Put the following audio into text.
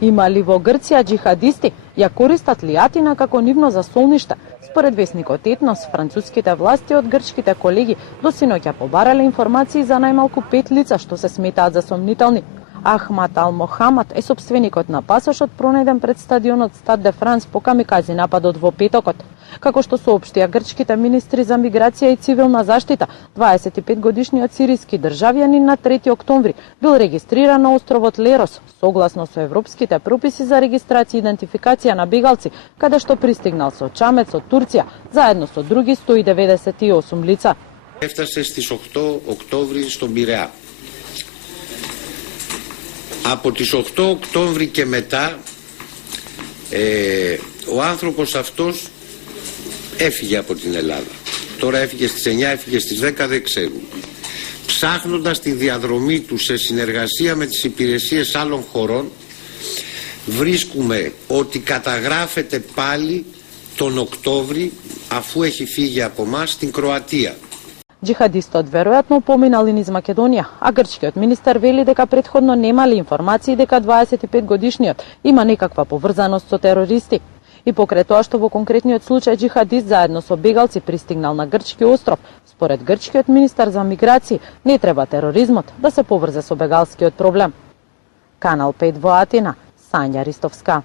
Има ли во Грција џихадисти? Ја користат ли Атина како нивно засолниште? Според весникот Етнос, француските власти од грчките колеги до синоќа побарале информации за најмалку 5 лица што се сметаат за сомнителни. Ахмат Ал-Мохамад е собственикот на пасошот пронајден пред стадионот Стад де Франс по камикази нападот во петокот. Како што соопштија грчките министри за миграција и цивилна заштита, 25-годишниот сириски државјанин на 3 октомври бил регистриран на островот Лерос, согласно со европските прописи за регистрација и идентификација на бегалци, каде што пристигнал со чамец од Турција, заедно со други 198 лица. Έφτασε στις 8 Οκτώβρη στον Πειραιά. Από τις 8 Οκτώβρη και μετά ο άνθρωπος αυτός έφυγε από την Ελλάδα. Τώρα έφυγε στις 9, έφυγε στις 10, δεν ξέρουμε. Ψάχνοντας τη διαδρομή του σε συνεργασία με τις υπηρεσίες άλλων χωρών, βρίσκουμε ότι καταγράφεται πάλι τον Οκτώβρη, αφού έχει φύγει από μας, στην Κροατία. Џихадистот веројатно поминал и низ Македонија, а грчкиот министер вели дека претходно немали информации дека 25-годишниот има некаква поврзаност со терористи. И покрај тоа што во конкретниот случај џихадист заедно со бегалци пристигнал на грчки остров, според грчкиот министер за миграции не треба тероризмот да се поврзе со бегалскиот проблем. Канал 5 во Атина, Сања Ристовска.